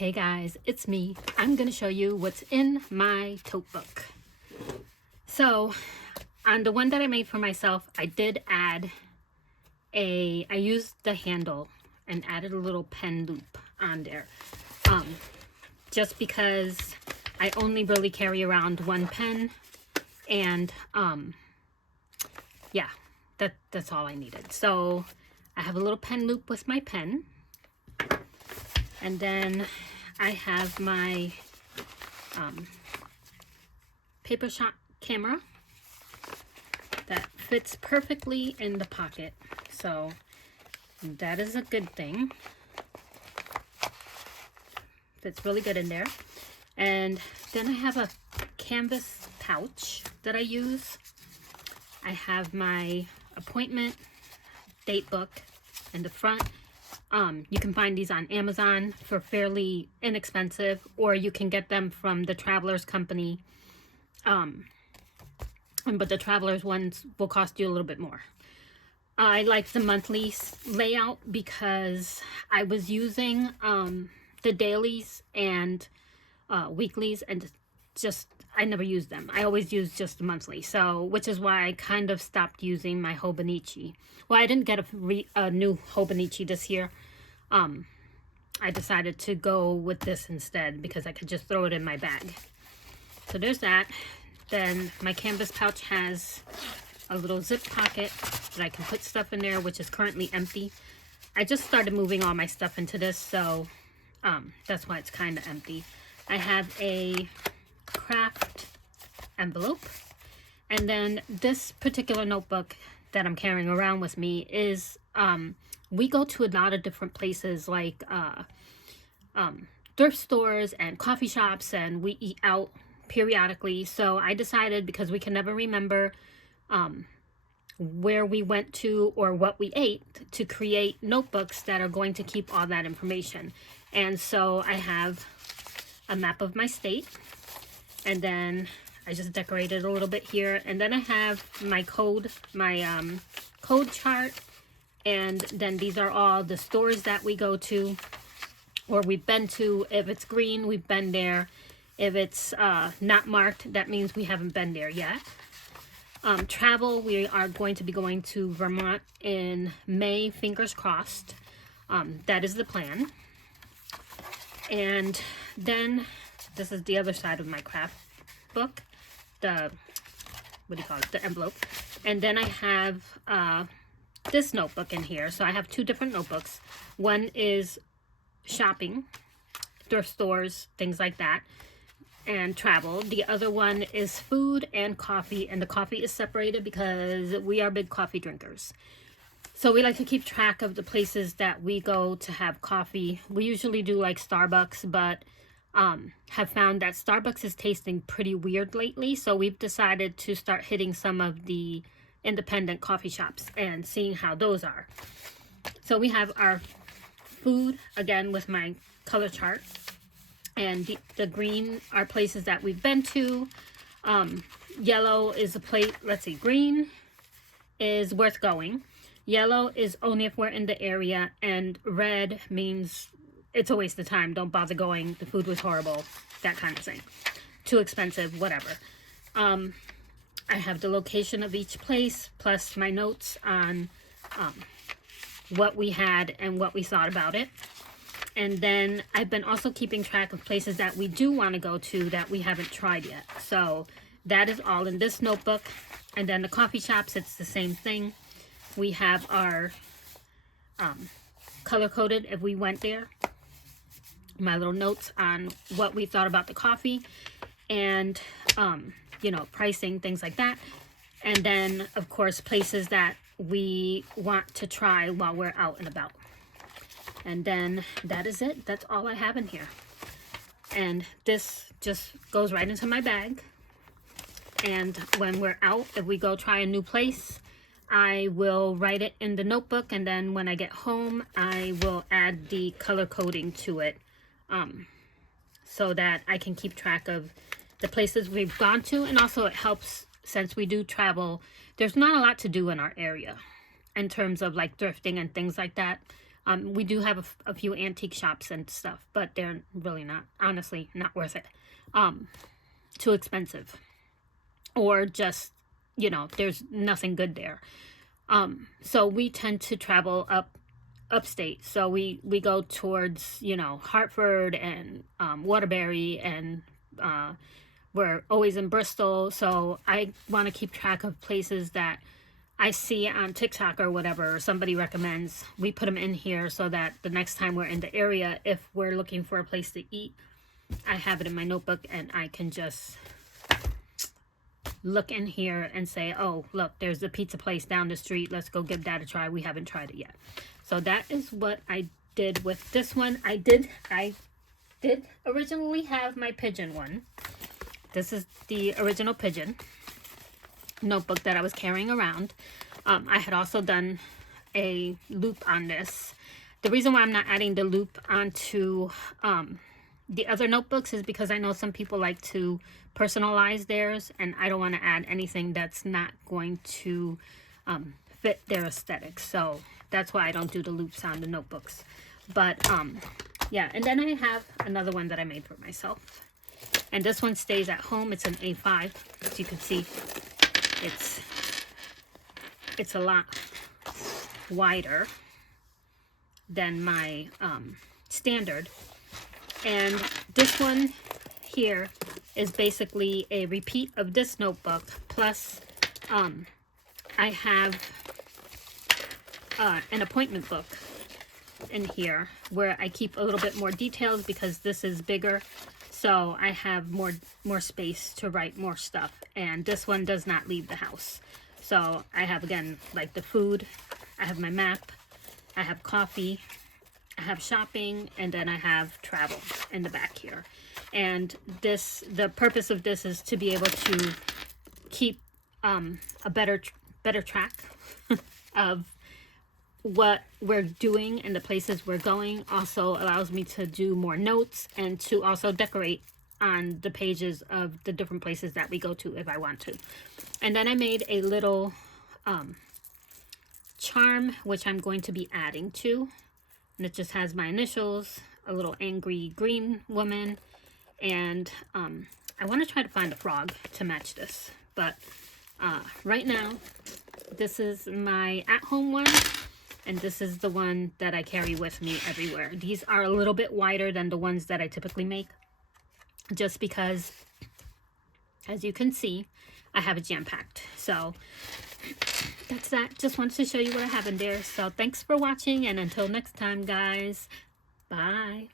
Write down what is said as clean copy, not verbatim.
Hey guys, it's me. I'm going to show you what's in my tote book. So, on the one that I made for myself, I did add I used the handle and added a little pen loop on there. Just because I only really carry around one pen and yeah, that's all I needed. So, I have a little pen loop with my pen. And then I have my paper shot camera that fits perfectly in the pocket. So that is a good thing. Fits really good in there. And then I have a canvas pouch that I use. I have my appointment date book in the front. You can find these on Amazon for fairly inexpensive, or you can get them from the Travelers Company. But the Travelers ones will cost you a little bit more. I like the monthly layout because I was using the dailies and weeklies, and I never used them. I always used just the monthly, so which is why I kind of stopped using my Hobonichi. Well, I didn't get a new Hobonichi this year. I decided to go with this instead because I could just throw it in my bag. So there's that. Then my canvas pouch has a little zip pocket that I can put stuff in there, which is currently empty. I just started moving all my stuff into this, so that's why it's kind of empty. I have a craft envelope, and then this particular notebook that I'm carrying around with me is we go to a lot of different places like thrift stores and coffee shops, and we eat out periodically. So I decided, because we can never remember where we went to or what we ate, to create notebooks that are going to keep all that information. And so I have a map of my state, and then I just decorated a little bit here, and then I have my code chart, and then these are all the stores that we go to or we've been to. If it's green, we've been there. If it's not marked, that means we haven't been there yet. Travel, we are going to be going to Vermont in May, fingers crossed. That is the plan. And then this is the other side of my craft book, the envelope. And then I have this notebook in here. So I have two different notebooks. One is shopping, thrift stores, things like that, and travel. The other one is food and coffee, and the coffee is separated because we are big coffee drinkers. So we like to keep track of the places that we go to have coffee. We usually do like Starbucks, but have found that Starbucks is tasting pretty weird lately. So we've decided to start hitting some of the independent coffee shops and seeing how those are. So we have our food, again, with my color chart. And the green are places that we've been to. Yellow is a place, let's see, green is worth going. Yellow is only if we're in the area, and red means it's a waste of time. Don't bother going. The food was horrible. That kind of thing. Too expensive, whatever. I have the location of each place, plus my notes on what we had and what we thought about it. And then I've been also keeping track of places that we do want to go to that we haven't tried yet. So that is all in this notebook. And then the coffee shops, it's the same thing. We have our color-coded if we went there. My little notes on what we thought about the coffee and, pricing, things like that. And then, of course, places that we want to try while we're out and about. And then that is it. That's all I have in here. And this just goes right into my bag. And when we're out, if we go try a new place, I will write it in the notebook, and then when I get home, I will add the color coding to it so that I can keep track of the places we've gone to. And also it helps, since we do travel, there's not a lot to do in our area in terms of like thrifting and things like that. We do have a few antique shops and stuff, but they're really not, honestly, not worth it. Too expensive. Or just, you know, there's nothing good there. So we tend to travel upstate. So we go towards, you know, Hartford and Waterbury, and we're always in Bristol. So I want to keep track of places that I see on TikTok or whatever, or somebody recommends. We put them in here so that the next time we're in the area, if we're looking for a place to eat, I have it in my notebook and I can just look in here and say, oh, look, there's a pizza place down the street. Let's go give that a try. We haven't tried it yet. So that is what I did with this one. I did originally have my pigeon one. This is the original pigeon notebook that I was carrying around. I had also done a loop on this. The reason why I'm not adding the loop onto the other notebooks is because I know some people like to personalize theirs, and I don't want to add anything that's not going to fit their aesthetics. So that's why I don't do the loops on the notebooks. But yeah, and then I have another one that I made for myself. And this one stays at home. It's an A5. As you can see, it's a lot wider than my standard. And this one here is basically a repeat of this notebook, plus I have an appointment book in here where I keep a little bit more details because this is bigger, so I have more space to write more stuff. And this one does not leave the house. So I have, again, like the food, I have my map, I have coffee, I have shopping, and then I have travel in the back here. And this, the purpose of this is to be able to keep a better track of what we're doing and the places we're going. Also allows me to do more notes and to also decorate on the pages of the different places that we go to if I want to. And then I made a little charm, which I'm going to be adding to. And it just has my initials, a little angry green woman, and I want to try to find a frog to match this. But right now, this is my at-home one, and this is the one that I carry with me everywhere. These are a little bit wider than the ones that I typically make, just because, as you can see, I have it jam-packed. So that's that. Just wanted to show you what I have in there. So thanks for watching, and until next time, guys, bye.